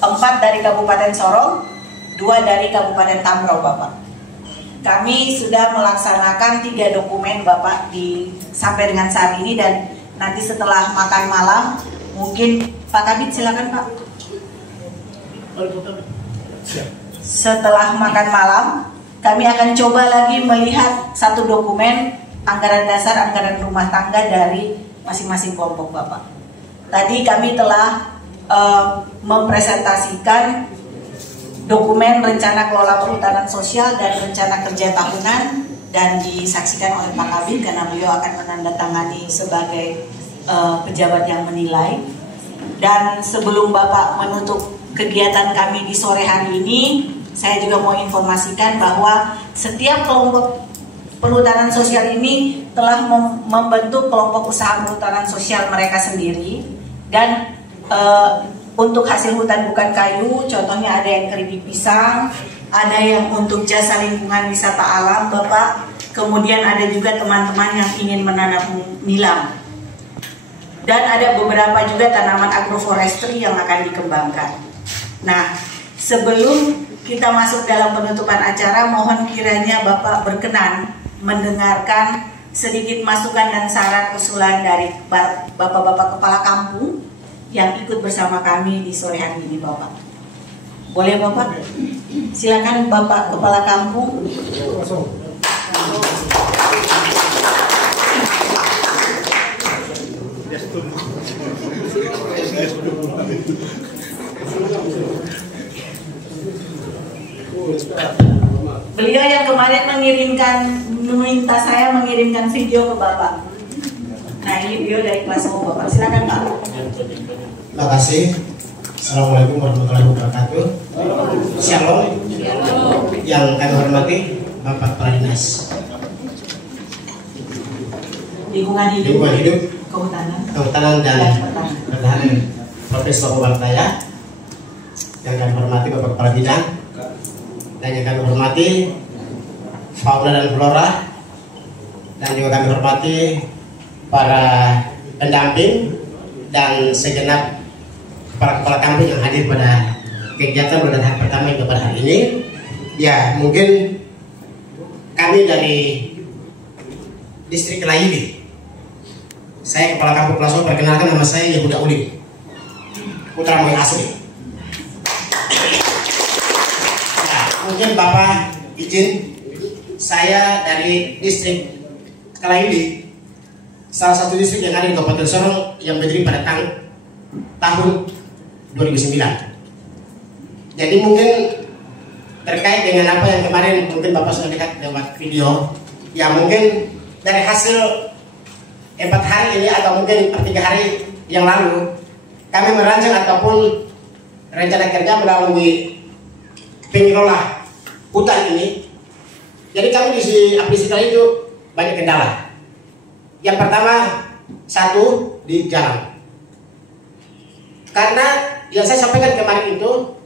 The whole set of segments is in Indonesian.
4 dari Kabupaten Sorong, 2 dari Kabupaten Tambrau, Bapak. Kami sudah melaksanakan 3 dokumen, Bapak, sampai dengan saat ini, dan nanti setelah makan malam, mungkin Pak Kabid silakan, Pak. Setelah makan malam, kami akan coba lagi melihat 1 dokumen anggaran dasar, anggaran rumah tangga dari masing-masing kelompok, Bapak. Tadi kami telah mempresentasikan dokumen rencana kelola perhutanan sosial dan rencana kerja tahunan, dan disaksikan oleh Pak Kabid karena beliau akan menandatangani sebagai pejabat yang menilai. Dan sebelum Bapak menutup kegiatan kami di sore hari ini, saya juga mau informasikan bahwa setiap kelompok perhutanan sosial ini telah membentuk kelompok usaha perhutanan sosial mereka sendiri, dan untuk hasil hutan bukan kayu, contohnya ada yang keripik pisang, ada yang untuk jasa lingkungan wisata alam, Bapak. Kemudian ada juga teman-teman yang ingin menanam nilam. Dan ada beberapa juga tanaman agroforestry yang akan dikembangkan. Nah, sebelum kita masuk dalam penutupan acara, mohon kiranya Bapak berkenan mendengarkan sedikit masukan dan saran usulan dari Bapak-Bapak Kepala Kampung yang ikut bersama kami di sore hari ini, Bapak. Boleh, Bapak? Silakan Bapak Kepala Kampung. Beliau yang kemarin meminta saya mengirimkan video ke Bapak. Nah, ini beliau dari kelas 1, Bapak. Silakan, Pak. Terima kasih. Assalamualaikum warahmatullahi wabarakatuh. Shalom. Yang kami hormati Bapak Kepala Dinas Lingkungan Hidup, Kehutanan dan Pertanian Provinsi Papua Barat Daya. Yang kami hormati Bapak Kepala Bidang, dan yang kami hormati Fauna dan Flora, dan juga kami hormati para pendamping dan segenap kepala kampung yang hadir pada kegiatan pada hari pertama yang pada hari ini. Ya, mungkin kami dari distrik Kelayili. Saya kepala kampung kelas 1, perkenalkan nama saya Yehuda Ulin, putra Moy asli. Nah, mungkin Bapak izin, saya dari distrik Kelayili, salah satu distrik yang ada di Kabupaten Sorong yang berdiri pada tahun 2009. Jadi mungkin terkait dengan apa yang kemarin mungkin Bapak sudah lihat lewat video, ya mungkin dari hasil 4 hari ini atau mungkin 3 hari yang lalu, kami merancang ataupun rencana kerja melalui pengelola hutan ini. Jadi kami di aplikasi itu banyak kendala. Yang pertama, 1, di jalan. Karena yang saya sampaikan kemarin itu,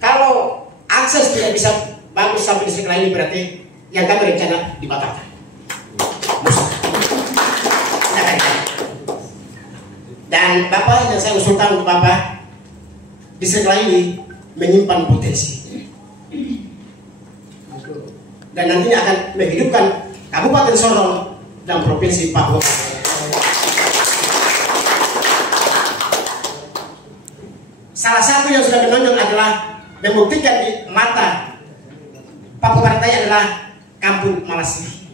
kalau akses tidak bisa bagus sampai di sekolah ini, berarti yang kami rencana dibatalkan. Dan Bapak yang saya usulkan untuk Bapak, di sekolah ini menyimpan potensi, dan nantinya akan menghidupkan Kabupaten Sorong dan Provinsi Papua. Salah satu yang sudah menonjol adalah membuktikan di mata Papua Barat Daya adalah Kampung Malasih.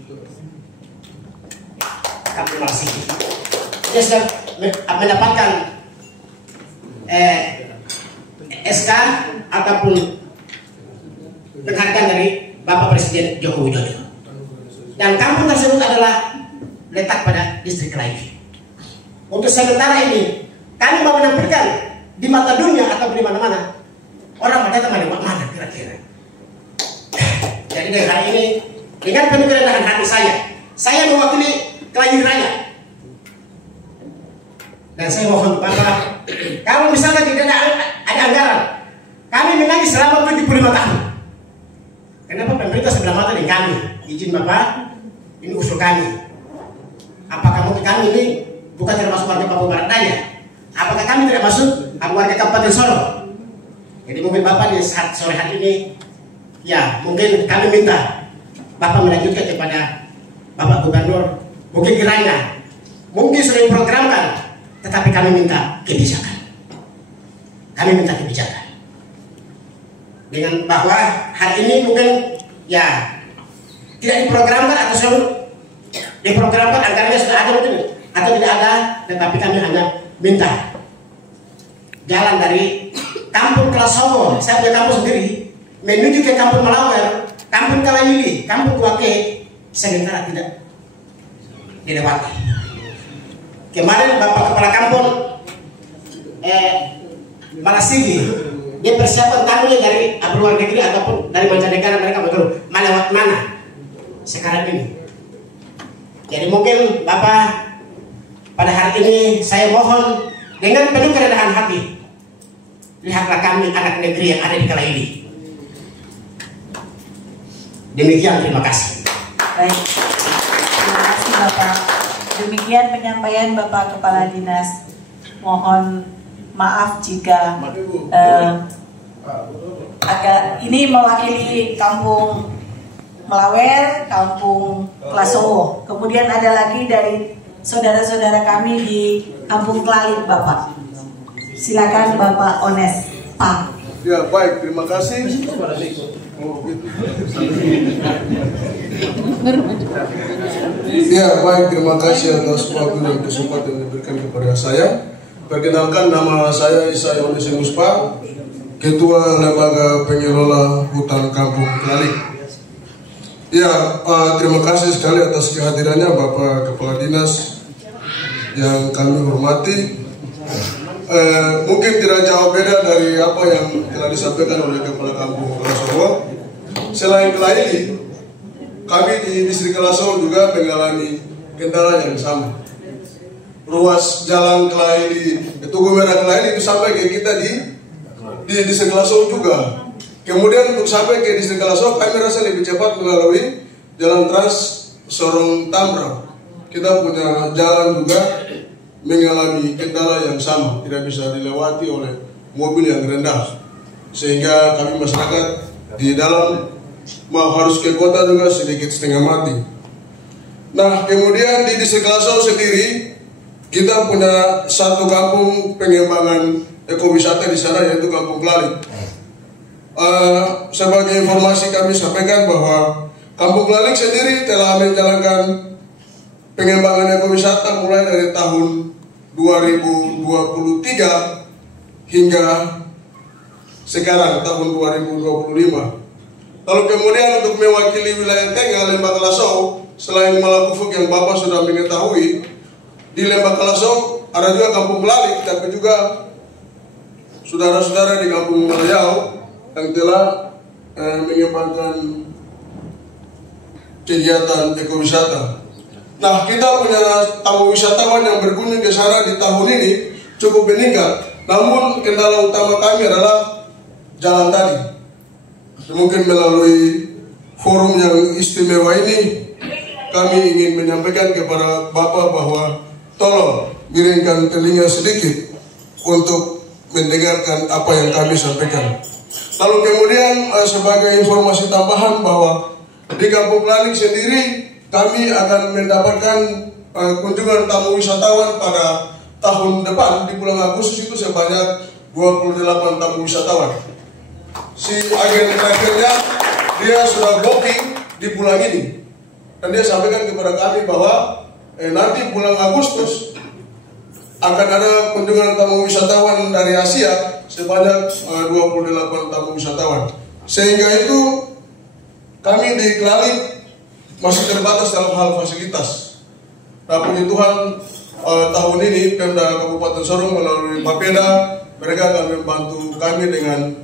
Kampung Malasih. Dia sudah mendapatkan SK ataupun penghargaan dari Bapak Presiden Joko Widodo. Dan kampung tersebut adalah letak pada distrik Kelayili. Untuk sementara ini, kami mau menampilkan di mata dunia atau di mana-mana, orang pada teman mana kira-kira. Jadi dari hari ini, dengan penuh kerendahan hati saya mewakili Kelayili Raya. Dan saya mohon Bapak, kalau misalnya tidak ada anggaran, kami mengaji selama 75 tahun. Kenapa pemerintah sebelah mata dengan kami? Izin Bapak, ini usul kami. Apakah mungkin kami ini bukan termasuk warga Papua Barat Daya? Apakah kami tidak masuk warga Kabupaten Soro. Jadi mungkin Bapak di saat sore hari ini, ya mungkin kami minta Bapak melanjutkan kepada Bapak Gubernur. Mungkin kiranya, mungkin sudah diprogramkan, tetapi kami minta kebijakan. Kami minta kebijakan. Dengan bahwa hari ini mungkin ya tidak diprogramkan atau sudah diprogramkan, anggarannya sudah ada mungkin atau tidak ada, tetapi kami hanya minta jalan dari Kampung Kelasowo, saya punya kampung sendiri, menuju ke Kampung Melawer, Kampung Kalayili, Kampung Kuake, sementara tidak dilewati. Kemarin Bapak Kepala Kampung Malasigi, dia persiapan tamunya dari luar negeri ataupun dari mancanegara, mereka betul melewat mana sekarang ini. Jadi mungkin Bapak pada hari ini saya mohon dengan penuh kerendahan hati, lihatlah kami anak negeri yang ada di Kalayili. Demikian, terima kasih. Baik, terima kasih Bapak. Demikian penyampaian Bapak Kepala Dinas. Mohon maaf jika agak ini mewakili Kampung Melawer, Kampung Kelasowo. Kemudian ada lagi dari saudara-saudara kami di Kampung Kelalik, Bapak. Silakan Bapak Ones, Pak. Ya, baik, terima kasih. Ya, baik, terima kasih atas waktu dan kesempatan yang diberikan kepada saya. Perkenalkan, nama saya Isa Yones Muspa, Ketua Lembaga Pengelola Hutan Kampung Kelalik. Ya, terima kasih sekali atas kehadirannya Bapak Kepala Dinas yang kami hormati. Mungkin tidak jauh beda dari apa yang telah disampaikan oleh Kepala Kampung Kelasowo. Selain Kalayili, kami di distrik Kelasowo juga mengalami kendala yang sama. Ruas jalan Kalayili, Tugu Merah Kalayili itu sampai ke kita di distrik Kelasowo juga. Kemudian untuk sampai ke distrik Kelasowo, kami rasa lebih cepat melalui jalan trans Sorong Tambrau. Kita punya jalan juga mengalami kendala yang sama, tidak bisa dilewati oleh mobil yang rendah, sehingga kami masyarakat di dalam mau harus ke kota juga sedikit setengah mati. Nah, kemudian di distrik Kelasowo sendiri kita punya satu kampung pengembangan ekowisata di sana, yaitu Kampung Kelalik. Sebagai informasi kami sampaikan bahwa Kampung Kelalik sendiri telah menjalankan pengembangan ekowisata mulai dari tahun 2023 hingga sekarang tahun 2025. Lalu kemudian untuk mewakili wilayah Tengah Lembah Kelasowo, selain Malakufuk yang Bapak sudah mengetahui, di Lembah Kelasowo ada juga Kampung Kelalik, tapi juga saudara-saudara di Kampung Malayau yang telah mengembangkan kegiatan ekowisata. Nah, kita punya tamu wisatawan yang berkunjung ke sana di tahun ini cukup meningkat. Namun kendala utama kami adalah jalan tadi. Mungkin melalui forum yang istimewa ini, kami ingin menyampaikan kepada Bapak bahwa tolong miringkan telinga sedikit untuk mendengarkan apa yang kami sampaikan. Lalu kemudian sebagai informasi tambahan bahwa di Kampung Kelalik sendiri kami akan mendapatkan kunjungan tamu wisatawan pada tahun depan di bulan Agustus itu sebanyak 28 tamu wisatawan. Si agen terakhirnya dia sudah booking di bulan ini dan dia sampaikan kepada kami bahwa nanti bulan Agustus akan ada kunjungan tamu wisatawan dari Asia sebanyak 28 tamu wisatawan. Sehingga itu kami di Kelalik masih terbatas dalam hal fasilitas. Nah, puji Tuhan tahun ini Pemda Kabupaten Sorong melalui Bapeda, mereka akan membantu kami dengan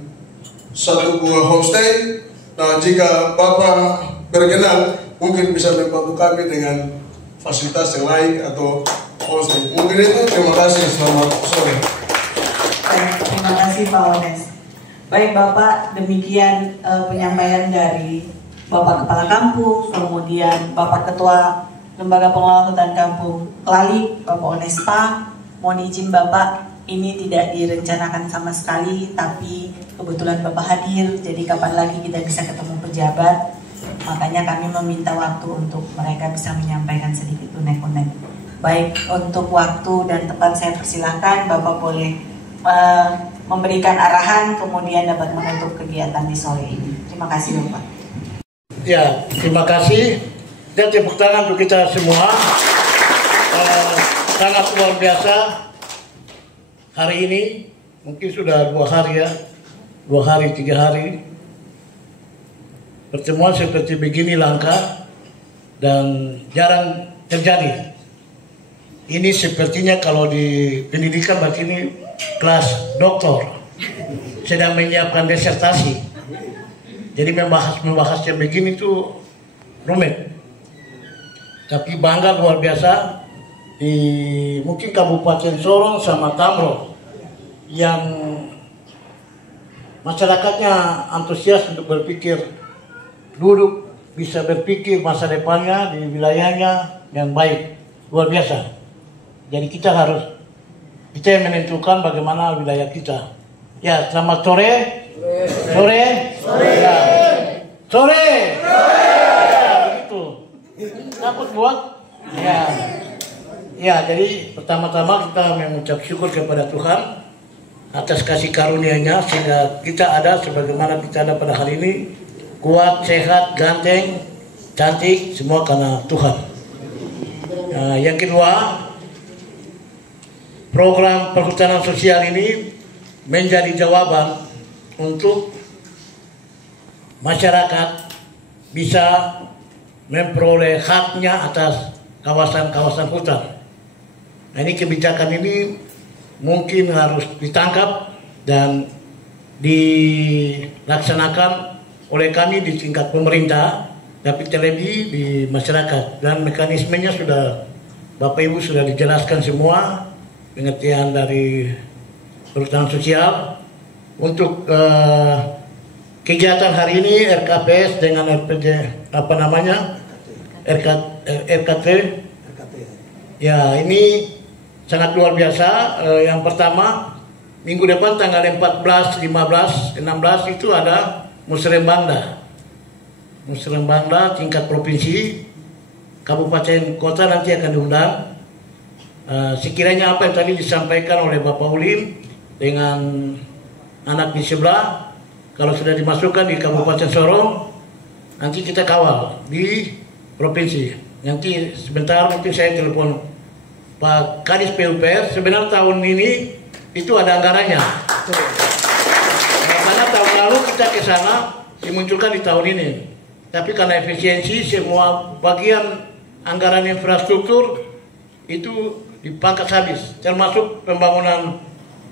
satu buah homestay. Nah, jika Bapak berkenan, mungkin bisa membantu kami dengan fasilitas yang lain atau homestay. Mungkin itu, terima kasih. Selamat sore. Terima kasih Pak Ones. Baik Bapak, demikian penyampaian dari Bapak Kepala Kampung, kemudian Bapak Ketua Lembaga Pengelola Hutan Kampung Kelalik, Bapak Ones Pak. Mohon izin Bapak ini tidak direncanakan sama sekali, tapi kebetulan Bapak hadir, jadi kapan lagi kita bisa ketemu pejabat. Makanya kami meminta waktu untuk mereka bisa menyampaikan sedikit unek-unek. Baik, untuk waktu dan tempat saya persilahkan, Bapak boleh memberikan arahan, kemudian dapat menutup kegiatan di sore ini. Terima kasih Bapak. Ya, terima kasih. Dan tepuk tangan untuk kita semua. Sangat luar biasa. Hari ini mungkin sudah 2 hari ya, 2 hari, 3 hari. Pertemuan seperti begini langka dan jarang terjadi. Ini sepertinya kalau di pendidikan berarti ini kelas doktor sedang menyiapkan disertasi. Jadi membahas yang begini tuh rumit. Tapi bangga luar biasa di mungkin Kabupaten Sorong sama Tamro yang masyarakatnya antusias untuk berpikir, duduk, bisa berpikir masa depannya di wilayahnya yang baik, luar biasa. Jadi kita yang menentukan bagaimana wilayah kita. Ya, selamat sore. Sore. Ya. Sore. Ya, begitu. Takut buat? Ya. Ya, jadi pertama-tama kita mengucap syukur kepada Tuhan atas kasih karunia-Nya sehingga kita ada sebagaimana kita ada pada hari ini, kuat, sehat, ganteng, cantik, semua karena Tuhan. Nah, yang kedua, program perhutanan sosial ini menjadi jawaban untuk masyarakat bisa memperoleh haknya atas kawasan-kawasan hutan. Nah, ini kebijakan ini mungkin harus ditangkap dan dilaksanakan oleh kami di tingkat pemerintah, tapi terlebih di masyarakat. Dan mekanismenya sudah Bapak Ibu sudah dijelaskan semua, pengertian dari perhutanan sosial. Untuk kegiatan hari ini RKPS dengan RPJ RKT. Ya, ini sangat luar biasa. Yang pertama, minggu depan tanggal 14, 15, 16 itu ada Musrembangda tingkat provinsi, kabupaten, kota nanti akan diundang. Sekiranya apa yang tadi disampaikan oleh Bapak Ulin dengan anak di sebelah, kalau sudah dimasukkan di Kabupaten Sorong, nanti kita kawal di provinsi. Nanti sebentar mungkin saya telepon Pak Kadis PUPR. Sebenarnya tahun ini itu ada anggarannya. Karena tahun lalu kita ke sana dimunculkan di tahun ini. Tapi karena efisiensi semua bagian anggaran infrastruktur itu dipangkas habis, termasuk pembangunan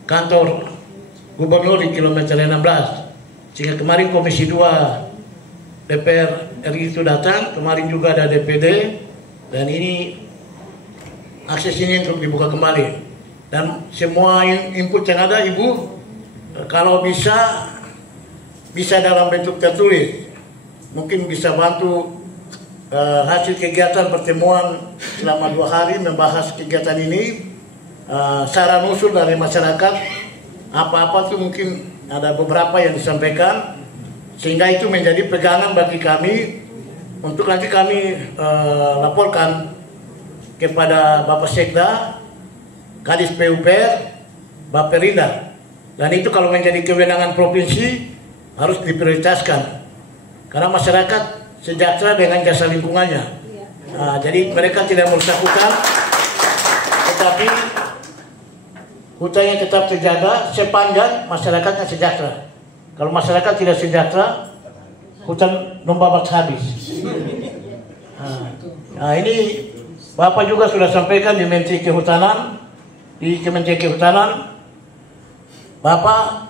kantor gubernur di kilometer 16. Sehingga kemarin Komisi 2 DPR RI itu datang, kemarin juga ada DPD, dan ini akses ini untuk dibuka kembali. Dan semua input yang ada, Ibu, kalau bisa dalam bentuk tertulis, mungkin bisa bantu hasil kegiatan pertemuan selama 2 hari membahas kegiatan ini, saran usul dari masyarakat, apa-apa tuh mungkin ada beberapa yang disampaikan, sehingga itu menjadi pegangan bagi kami untuk nanti kami laporkan kepada Bapak Sekda, Kadis PUPR, Bapak Rinda. Dan itu kalau menjadi kewenangan provinsi harus diprioritaskan, karena masyarakat sejahtera dengan jasa lingkungannya. Jadi mereka tidak merusak hutan, tetapi hutannya tetap terjaga sepanjang masyarakatnya sejahtera. Kalau masyarakat tidak sejahtera, hutan membabat habis. Nah, ini Bapak juga sudah sampaikan di Menteri Kehutanan, di Kementerian Kehutanan. Bapak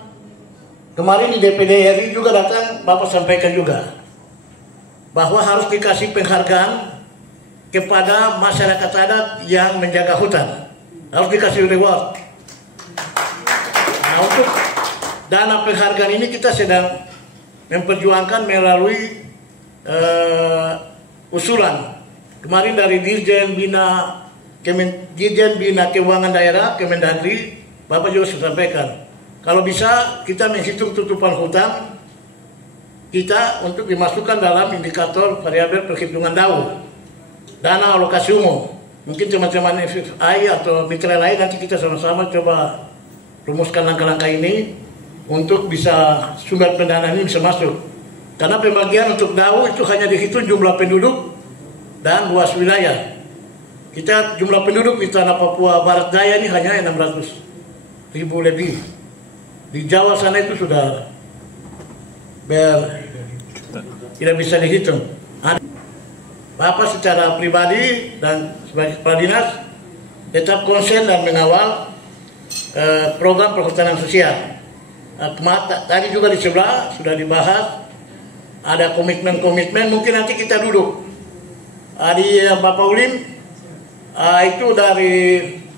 kemarin di DPD RI juga datang, Bapak sampaikan juga bahwa harus dikasih penghargaan kepada masyarakat adat yang menjaga hutan. Harus dikasih reward. Nah, untuk dana penghargaan ini kita sedang memperjuangkan melalui usulan kemarin dari Dirjen Bina Keuangan Daerah Kemendagri Bapak juga sudah sampaikan, kalau bisa kita menghitung tutupan hutang kita untuk dimasukkan dalam indikator variabel perhitungan DAU, dana alokasi umum. Mungkin teman-teman FFI atau mitra lain nanti kita sama-sama coba rumuskan langkah-langkah ini untuk bisa sumber pendanaan ini bisa masuk. Karena pembagian untuk DAU itu hanya dihitung jumlah penduduk dan luas wilayah. Kita jumlah penduduk di tanah Papua Barat Daya ini hanya 600.000 lebih. Di Jawa sana itu sudah tidak bisa dihitung. Bapak secara pribadi dan sebagai kepala dinas tetap konsen dan mengawal program perhutanan sosial. Tadi juga di sebelah sudah dibahas, ada komitmen-komitmen, mungkin nanti kita duduk. Di Bapak Ulim itu dari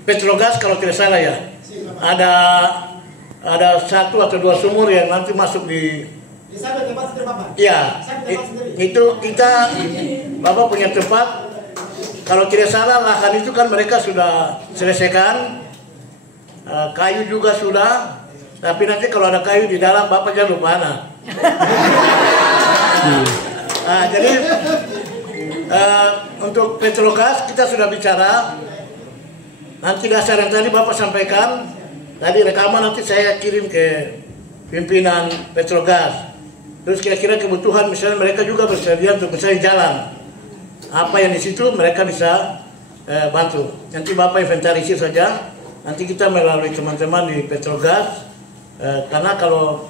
Petrogas kalau tidak salah ya, ada 1 atau 2 sumur yang nanti masuk di ya, itu kita Bapak punya tempat. Kalau tidak salah lahan itu kan mereka sudah selesaikan, kayu juga sudah. Tapi nanti kalau ada kayu di dalam Bapak jangan lupa anak. Jadi untuk Petrogas kita sudah bicara. Nanti dasar yang tadi Bapak sampaikan, tadi rekaman nanti saya kirim ke pimpinan Petrogas. Terus kira-kira kebutuhan misalnya mereka juga bersedia untuk misalnya jalan. Apa yang di situ mereka bisa bantu. Nanti Bapak inventarisir saja. Nanti kita melalui teman-teman di Petrogas. Karena kalau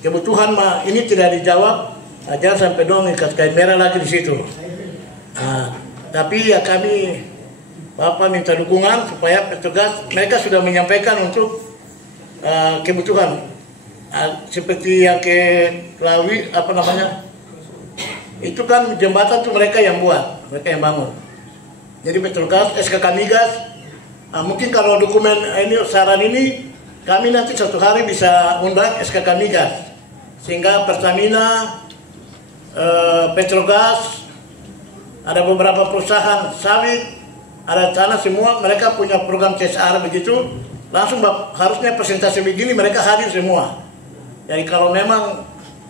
kebutuhan ini tidak dijawab, jangan sampai dong ikat kain merah lagi di situ. Tapi ya kami Bapak minta dukungan supaya Petrogas mereka sudah menyampaikan untuk kebutuhan. Seperti yang ke Lawi itu kan jembatan tuh mereka yang buat, mereka yang bangun. Jadi Petrogas, SKK Migas, mungkin kalau dokumen ini saran ini kami nanti suatu hari bisa undang SKK Migas, sehingga Pertamina, Petrogas, ada beberapa perusahaan sawit, ada tanah semua, mereka punya program CSR begitu, langsung harusnya presentasi begini mereka hadir semua. Jadi kalau memang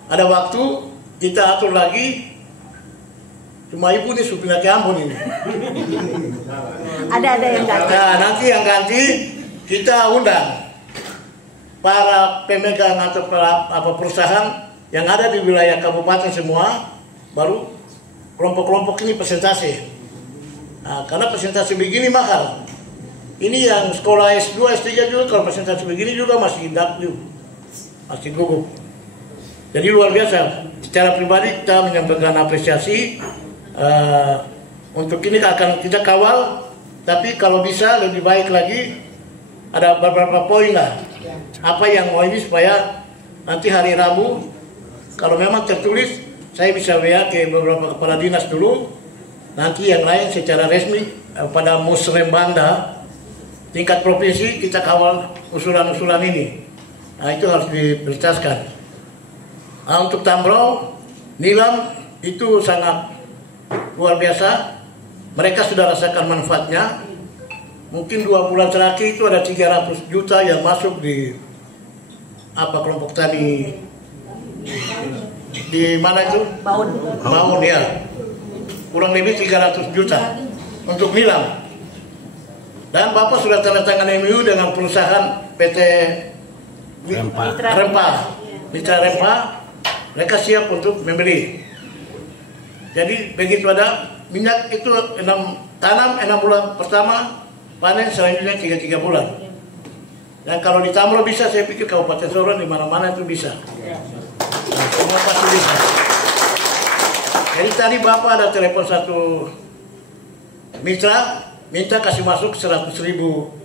ada waktu kita atur lagi, cuma ibu nih supaya ke Ambon ini. Ada yang ganti. Nah, nanti yang ganti kita undang para pemegang atau perusahaan yang ada di wilayah kabupaten semua, baru kelompok-kelompok ini presentasi. Karena presentasi begini mahal. Ini yang sekolah S2, S3 juga kalau presentasi begini juga masih masih gugup. Jadi luar biasa. Secara pribadi kita menyampaikan apresiasi. Untuk ini akan kita kawal. Tapi kalau bisa lebih baik lagi, ada beberapa poin lah. Apa yang mau ini supaya nanti hari Rabu, kalau memang tertulis, saya bisa WA ke beberapa kepala dinas dulu. Nanti yang lain secara resmi pada Musrem Banda tingkat provinsi kita kawal usulan-usulan ini. Nah, itu harus diprioritaskan. Untuk Tambrau, Nilam itu sangat luar biasa. Mereka sudah rasakan manfaatnya. Mungkin 2 bulan terakhir itu ada 300 juta yang masuk di kelompok tani di mana itu? Baun ya. Kurang lebih 300 juta untuk Nilam. Dan Bapak sudah tanda tangan MOU dengan perusahaan PT Mitra Rempah, mereka siap untuk membeli. Jadi begitu ada minyak itu tanam 6 bulan pertama, panen selanjutnya 3 bulan. Dan kalau di Tamro bisa, saya pikir Kabupaten Sorong di mana-mana itu bisa. Nah, semua pasti bisa. Jadi tadi Bapak ada telepon satu mitra, minta kasih masuk 100.000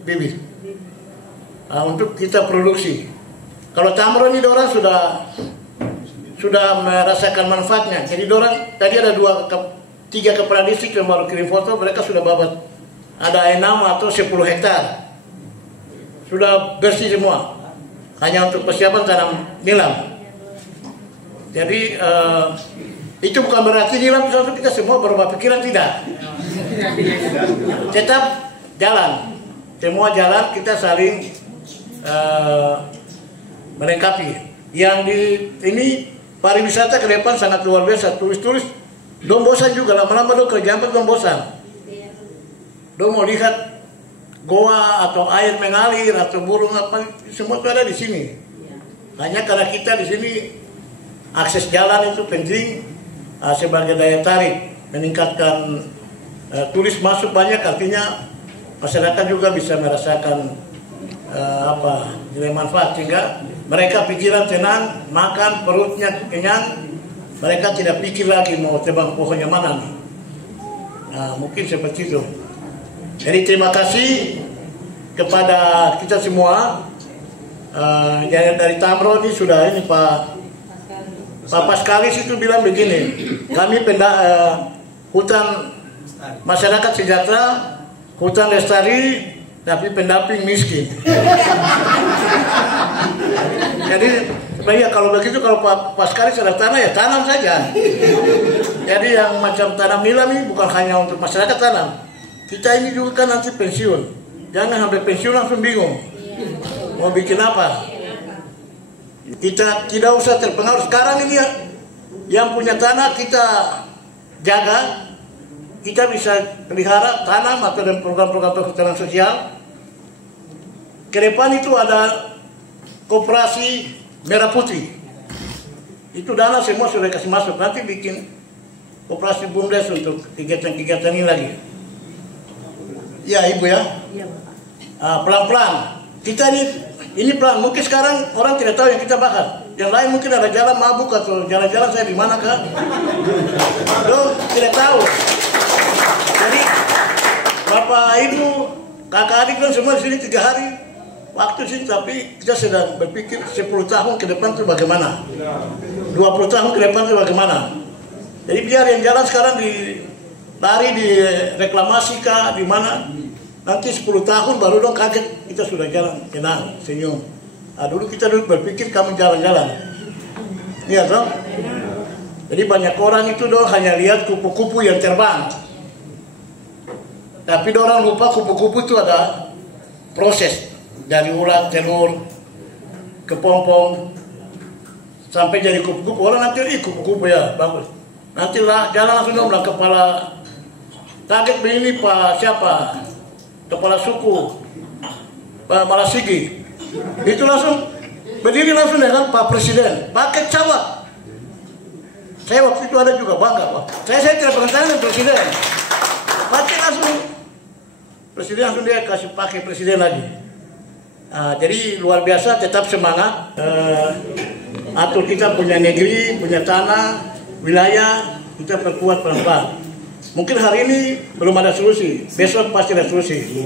bibit untuk kita produksi. Kalau Tamro ini dorang sudah merasakan manfaatnya. Jadi dorang tadi ada 3 kepala distrik yang baru kirim foto, mereka sudah babat ada 6 atau 10 hektar. Sudah bersih semua. Hanya untuk persiapan tanam nilam. Jadi itu bukan berarti nilam misalnya kita semua berubah pikiran, tidak. Tetap jalan. Semua jalan, kita saling melengkapi. Yang di ini pariwisata ke depan sangat luar biasa. Turis-turis dong bosan juga, lama-lama dong kerja dong bosan. Dong mau lihat goa atau air mengalir atau burung apa, semua itu ada di sini. Hanya karena kita di sini akses jalan itu penting sebagai daya tarik, meningkatkan turis masuk banyak, artinya masyarakat juga bisa merasakan nilai manfaat, sehingga mereka pikiran tenang, makan perutnya kenyang, mereka tidak pikir lagi mau tebang pohonnya mana nih. Nah, mungkin seperti itu. Jadi terima kasih kepada kita semua. Dari Tamro ini sudah ini Pak Paskalis itu bilang begini, kami hutan masyarakat sejahtera, hutan lestari, tapi pendamping miskin. Jadi ya kalau begitu, kalau Pak Paskalis ada tanah ya tanam saja. Jadi yang macam tanam nilam ini bukan hanya untuk masyarakat tanam. Kita ini juga kan nanti pensiun, jangan sampai pensiun langsung bingung mau bikin apa. Kita tidak usah terpengaruh. Sekarang ini yang punya tanah kita jaga, kita bisa pelihara tanam atau dan program-program perhutanan sosial. Ke depan itu ada koperasi Merah Putih. Itu dana semua sudah kasih masuk. Nanti bikin koperasi BUMDes untuk kegiatan-kegiatan ini lagi. Ya Ibu ya. Pelan-pelan. Kita ini pelan. Mungkin sekarang orang tidak tahu yang kita bahas. Yang lain mungkin ada jalan mabuk atau jalan-jalan saya di mana kah? Lo tidak tahu. Jadi Bapak Ibu, kakak adik dan semua di sini 3 hari waktu sih, tapi kita sedang berpikir 10 tahun ke depan itu bagaimana, 20 tahun ke depan itu bagaimana. Jadi biar yang jalan sekarang lari di reklamasi kah, di mana, nanti 10 tahun baru dong kaget kita sudah jalan, tenang, senyum. Nah, dulu kita berpikir kamu jalan-jalan, iya dong. Jadi banyak orang itu dong hanya lihat kupu-kupu yang terbang, tapi orang lupa kupu-kupu itu ada proses. Dari ulat, telur, kepompong, sampai jadi kupu-kupu. Orang nanti kupu-kupu ya, bagus. Nanti lah jalan langsung dong bilang kepala kaget begini Pak siapa? Kepala suku Pak Malasigi. Itu langsung berdiri langsung dengan Pak Presiden, pakai cawat. Saya waktu itu ada juga bangga Pak. Saya tidak pernah tanya Presiden. Pakai langsung Presiden, langsung dia kasih pakai Presiden lagi. Jadi luar biasa, tetap semangat. Atur kita punya negeri, punya tanah, wilayah, kita perkuat pelan-pelan. Mungkin hari ini belum ada solusi, besok pasti ada solusi.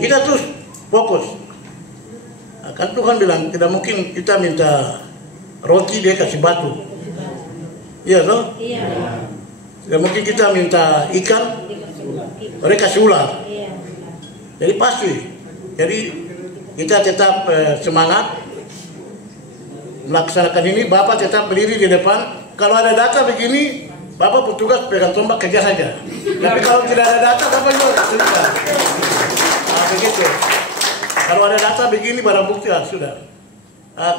Kita terus fokus. Kan Tuhan bilang tidak mungkin kita minta roti dia kasih batu. Iya toh? Iya. Tidak mungkin kita minta ikan mereka kasih ular. Jadi pasti. Jadi kita tetap semangat melaksanakan ini. Bapak tetap berdiri di depan. Kalau ada data begini, Bapak bertugas pegang tombak kerja saja. Tapi kalau tidak ada data, Bapak juga sudah. Begitu. Kalau ada data begini, barang bukti sudah.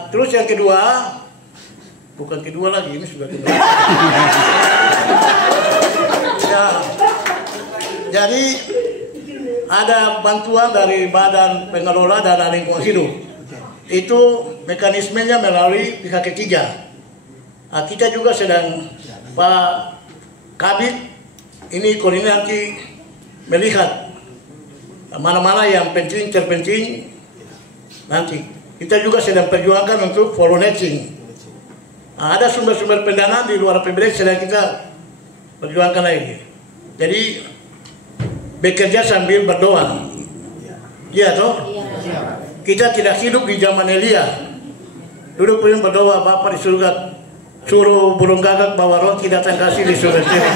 Terus yang kedua, bukan kedua lagi, ini sudah kedua. Ya, jadi ada bantuan dari Badan Pengelola Dana Lingkungan Hidup. Itu mekanismenya melalui pihak ketiga. Kita juga sedang Pak Kabit ini koordinasi melihat mana-mana yang penting terpenting. Nanti kita juga sedang perjuangkan untuk follow matching. Ada sumber-sumber pendanaan di luar APBD sedang kita perjuangkan lagi. Jadi bekerja sambil berdoa. Iya toh? Kita tidak hidup di zaman Elia. Duduk pun berdoa, Bapa di surga, suruh burung gagak bawa roti datang kasih di surga sini.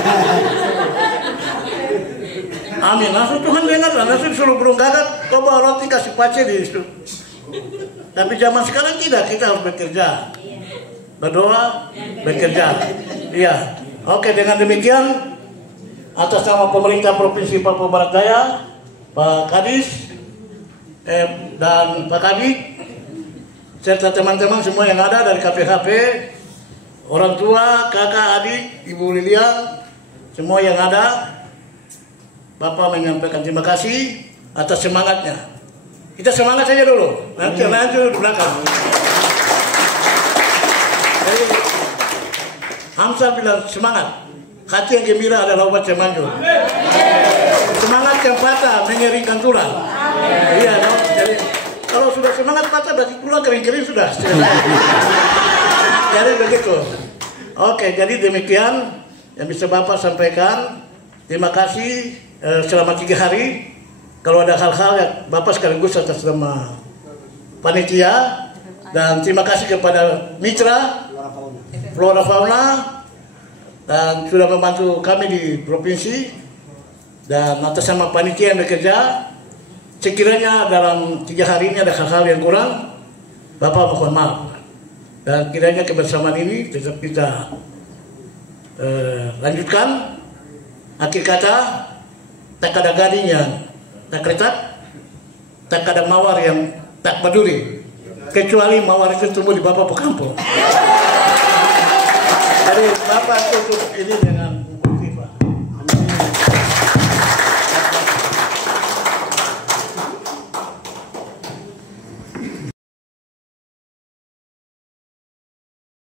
Amin. Langsung Tuhan dengar, langsung suruh burung gagak kau bawa roti kasih pace di situ. Tapi zaman sekarang tidak, kita harus bekerja. Berdoa, bekerja. Iya. Oke, dengan demikian atas nama pemerintah Provinsi Papua Barat Daya, Pak Kadis dan Pak Kabit, serta teman-teman semua yang ada dari KPHP, orang tua, kakak, adik, Ibu Lilia, semua yang ada, Bapak menyampaikan terima kasih atas semangatnya. Kita semangat saja dulu, nanti lanjut di belakang. Jadi, Hamzah bilang semangat, hati yang gembira adalah obat yang manjur. Semangat yang patah mengeringkan tulang. Iya, no? Jadi kalau sudah semangat patah berarti tulang kering-kering sudah. Jadi begitu. Oke, jadi demikian yang bisa Bapak sampaikan. Terima kasih selama 3 hari. Kalau ada hal-hal yang Bapak sekaligus atas nama panitia, dan terima kasih kepada mitra Flora Fauna dan sudah membantu kami di provinsi, dan atas nama panitia yang bekerja. Sekiranya dalam 3 hari ini ada hal-hal yang kurang, Bapak mohon maaf, dan kiranya kebersamaan ini tetap kita lanjutkan. Akhir kata, tak ada gading yang tak retak, tak ada mawar yang tak peduli, kecuali mawar itu tumbuh di Bapak Pekampung. Jadi Bapak tutup ini dengan